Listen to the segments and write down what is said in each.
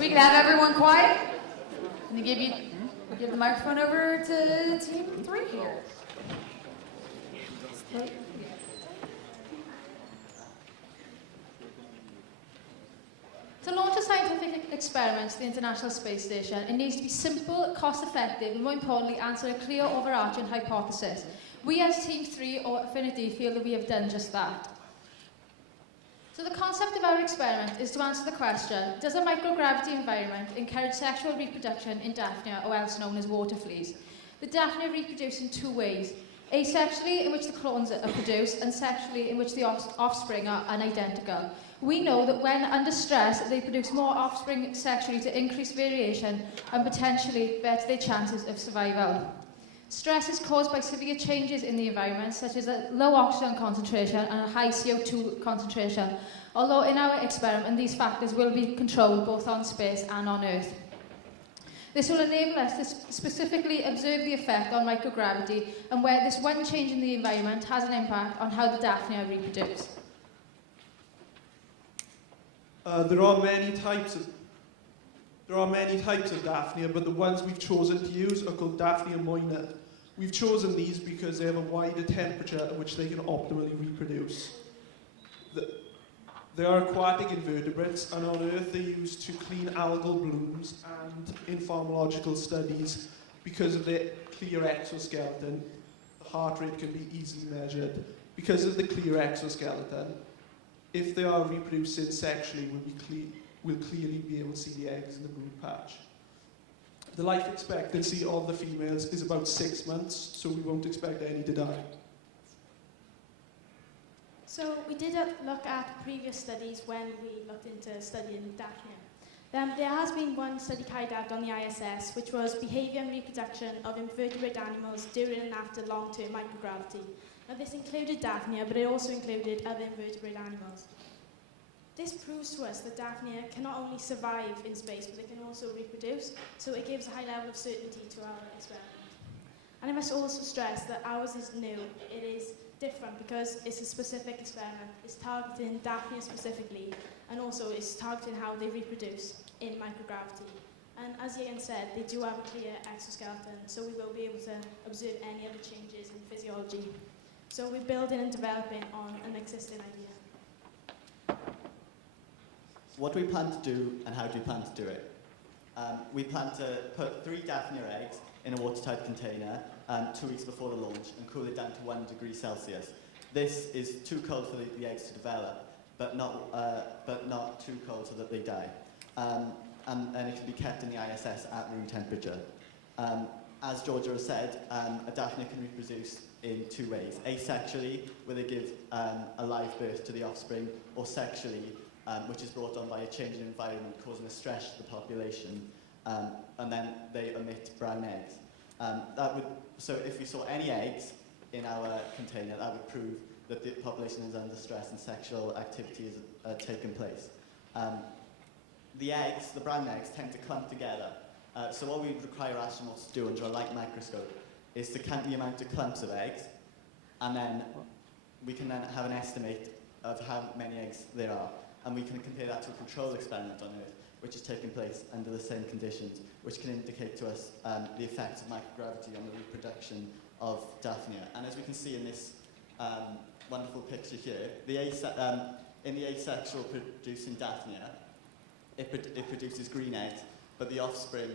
We can have everyone quiet. And give the microphone over to team 3 here. To launch a scientific experiment to the International Space Station, it needs to be simple, cost-effective, and more importantly, answer a clear overarching hypothesis. We as Team 3 or Affinity feel that we have done just that. So the concept of our experiment is to answer the question, does a microgravity environment encourage sexual reproduction in Daphnia, or else known as water fleas? The Daphnia reproduce in 2 ways. Asexually, in which the clones are produced, and sexually, in which the offspring are unidentical. We know that when under stress, they produce more offspring sexually to increase variation and potentially better their chances of survival. Stress is caused by severe changes in the environment, such as a low oxygen concentration and a high CO2 concentration, although in our experiment these factors will be controlled both on space and on Earth. This will enable us to specifically observe the effect on microgravity and where this one change in the environment has an impact on how the Daphnia reproduce. There are many types of Daphnia, but the ones we've chosen to use are called Daphnia moina. We've chosen these because they have a wider temperature at which they can optimally reproduce. They are aquatic invertebrates, and on Earth they're used to clean algal blooms, and in pharmacological studies, because of their clear exoskeleton, the heart rate can be easily measured. Because of the clear exoskeleton, if they are reproducing sexually, we'll clearly be able to see the eggs in the brood patch. The life expectancy of the females is about 6 months, so we won't expect any to die. So we did look at previous studies when we looked into studying Daphnia. There has been one study carried out on the ISS, which was behaviour and reproduction of invertebrate animals during and after long-term microgravity. Now this included Daphnia, but it also included other invertebrate animals. This proves to us that Daphnia can not only survive in space, but they can also reproduce, so it gives a high level of certainty to our experiment. And I must also stress that ours is new. It is different because it's a specific experiment. It's targeting Daphnia specifically, and also it's targeting how they reproduce in microgravity. And as Ian said, they do have a clear exoskeleton, so we will be able to observe any other changes in physiology. So we're building and developing on an existing idea. What do we plan to do, and how do we plan to do it? We plan to put 3 Daphnia eggs in a watertight container 2 weeks before the launch and cool it down to 1 degree Celsius. This is too cold for the eggs to develop, but not too cold so that they die. And it can be kept in the ISS at room temperature. As Georgia has said, a Daphnia can reproduce in 2 ways. Asexually, where they give a live birth to the offspring, or sexually, which is brought on by a change in environment causing a stress to the population, and then they emit brown eggs. So if we saw any eggs in our container, that would prove that the population is under stress and sexual activity is taking place. The eggs, the brown eggs, tend to clump together. So what we require astronauts to do under a light microscope is to count the amount of clumps of eggs, and then we can then have an estimate of how many eggs there are. And we can compare that to a control experiment on Earth, which is taking place under the same conditions, which can indicate to us the effects of microgravity on the reproduction of Daphnia. And as we can see in this wonderful picture here, in the asexual producing Daphnia, it produces green eggs, but the offspring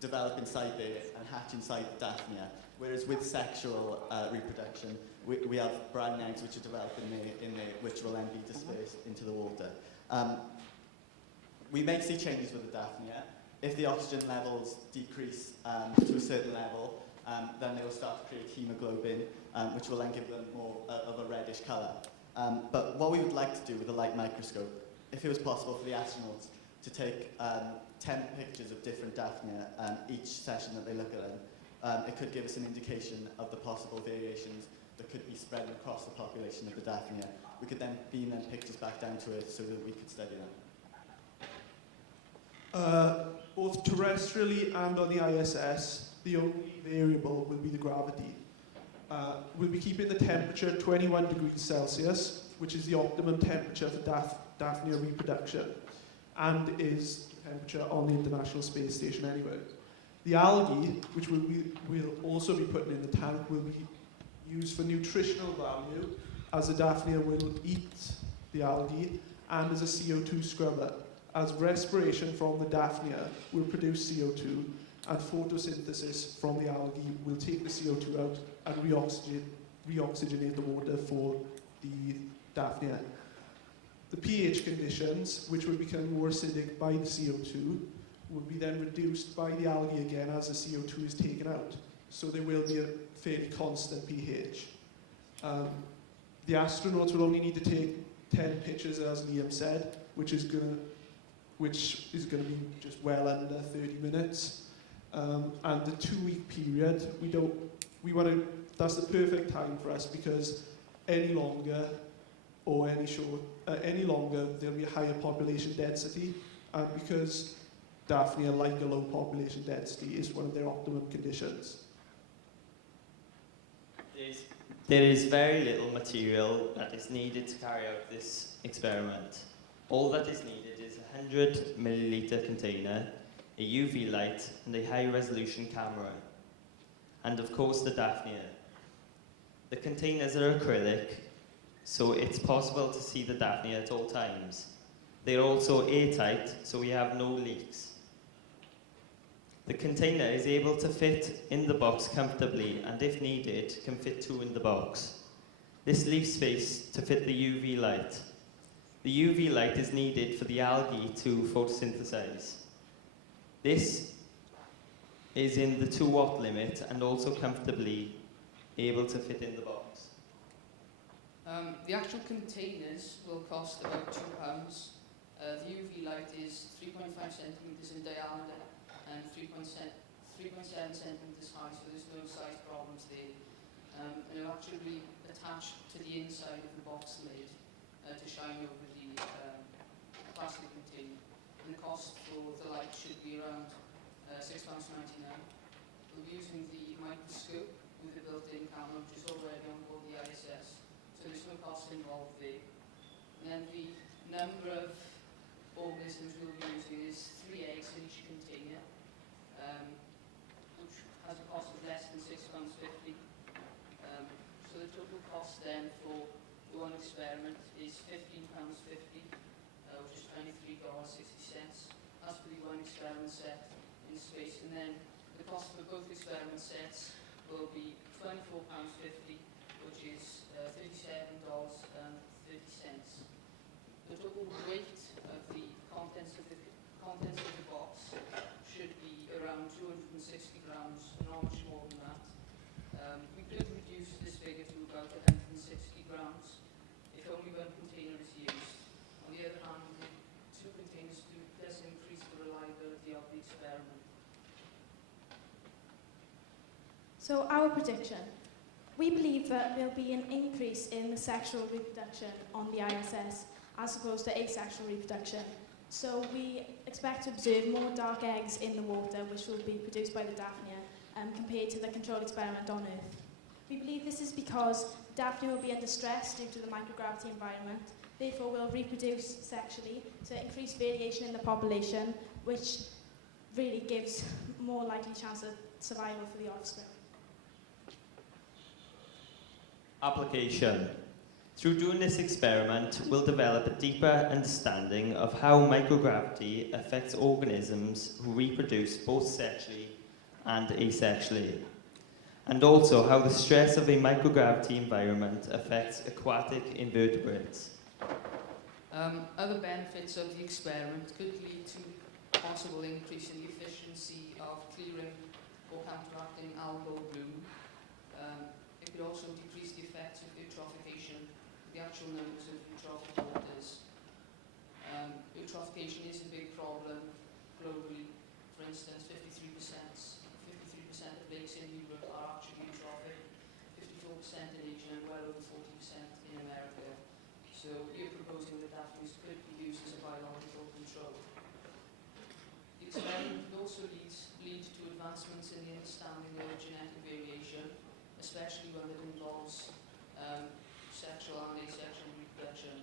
develop inside there and hatch inside the Daphnia. Whereas with sexual reproduction, we have brown eggs which are developed in there, which will then be dispersed into the water. We may see changes with the Daphnia. If the oxygen levels decrease to a certain level, then they will start to create hemoglobin, which will then give them more of a reddish colour. But what we would like to do with a light microscope, if it was possible for the astronauts to take 10 pictures of different Daphnia each session that they look at them, it could give us an indication of the possible variations that could be spread across the population of the Daphnia. We could then beam them pictures back down to Earth so that we could study them. Both terrestrially and on the ISS, the only variable will be the gravity. We'll be keeping the temperature at 21 degrees Celsius, which is the optimum temperature for Daphnia reproduction, and is temperature on the International Space Station anyway. The algae, which we'll also be putting in the tank, will be used for nutritional value, as the Daphnia will eat the algae, and as a CO2 scrubber, as respiration from the Daphnia will produce CO2, and photosynthesis from the algae will take the CO2 out and reoxygenate the water for the Daphnia. The pH conditions, which will become more acidic by the CO2, will be then reduced by the algae again as the CO2 is taken out. So there will be a fairly constant pH. The astronauts will only need to take 10 pictures, as Liam said, which is going to be just well under 30 minutes. And the 2-week period, that's the perfect time for us, because any longer there'll be a higher population density, and because Daphnia, like a low population density, is one of their optimum conditions. There is very little material that is needed to carry out this experiment. All that is needed is a 100 milliliter container, a UV light, and a high resolution camera. And of course the Daphnia. The containers are acrylic, so it's possible to see the Daphnia at all times. They're also airtight, so we have no leaks. The container is able to fit in the box comfortably, and if needed, can fit 2 in the box. This leaves space to fit the UV light. The UV light is needed for the algae to photosynthesize. This is in the 2 watt limit and also comfortably able to fit in the box. The actual containers will cost about £2. The UV light is 3.5 centimeters in diameter and 3.7 centimeters high, so there's no size problems there. And it'll actually be attached to the inside of the box lid to shine over the plastic container. And the cost for the light should be around £6.99. We'll be using the microscope with the built-in camera, which is already on board the ISS, so there's no cost involved there. And then the number of organisms we'll be using is 3 eggs in each container, which has a cost of less than £6.50. So the total cost then for the one experiment is £15.50, which is $23.60. That's for the one experiment set in space. And then the cost for both experiment sets will be £24.50, which is $37.30. The total weight of the contents of the box should be around 260 grams, not much more than that. We could reduce this figure to about 160 grams if only one container is used. On the other hand, the 2 containers does increase the reliability of the experiment. So our prediction. We believe that there'll be an increase in the sexual reproduction on the ISS as opposed to asexual reproduction. So we expect to observe more dark eggs in the water, which will be produced by the Daphnia, compared to the control experiment on Earth. We believe this is because Daphnia will be under stress due to the microgravity environment, therefore will reproduce sexually to increase variation in the population, which really gives more likely chance of survival for the offspring. Application. Through doing this experiment, we'll develop a deeper understanding of how microgravity affects organisms who reproduce both sexually and asexually, and also how the stress of a microgravity environment affects aquatic invertebrates. Other benefits of the experiment could lead to possible increase in the efficiency of clearing or counteracting algal bloom. It could also decrease the effects of eutrophication, the actual numbers of eutrophic waters. Eutrophication is a big problem globally. For instance, 53% of lakes in Europe are actually eutrophic, 54% in Asia, and well over 40% in America. So you're proposing that Daphnias could be used as a biological control. The experiment could also lead to advancements in the understanding of genetic variation, especially when it involves sexual and asexual reproduction,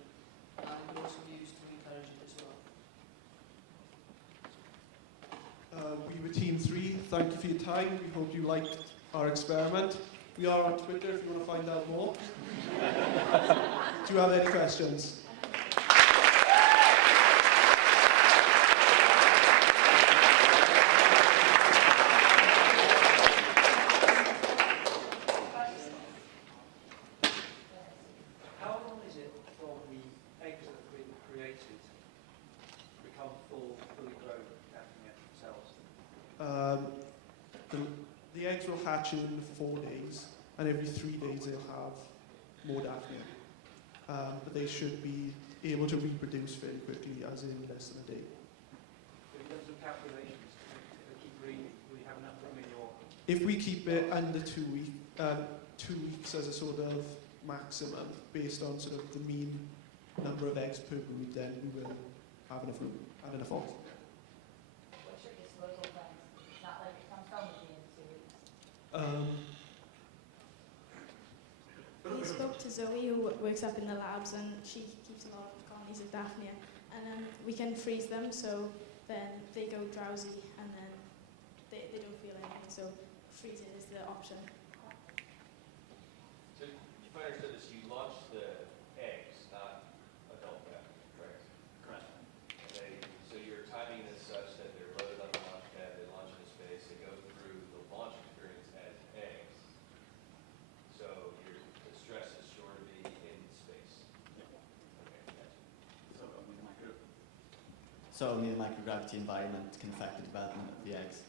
and it could also be used to encourage it as well. We were Team 3. Thank you for your time. We hope you liked our experiment. We are on Twitter if you want to find out more. Do you have any questions? How long is it from the eggs that have been created to become fully grown Daphnia cells? The eggs will hatch in 4 days, and every 3 days they'll have more Daphnia. But they should be able to reproduce fairly quickly, as in less than a day. In terms of calculations, if they keep breeding, will you have enough room in your... If we keep it under 2 weeks as a sort of maximum, based on sort of the mean number of eggs per brood, then we will have enough room and enough off. What's your disposal time? It's not like it comes from the in 2 weeks. We spoke to Zoe, who works up in the labs, and she keeps a lot of colonies of Daphnia. And we can freeze them, so then they go drowsy, and then they don't feel anything. So freezing is the option. So if I understood this, you launch the eggs, not adult Daphnia, correct? Correct. And so you're timing this such that they're loaded on the launch pad, they launch into space, they go through the launch experience as eggs. So the stress is sure to be in space. Okay, gotcha. So only the microgravity environment can affect the development of the eggs.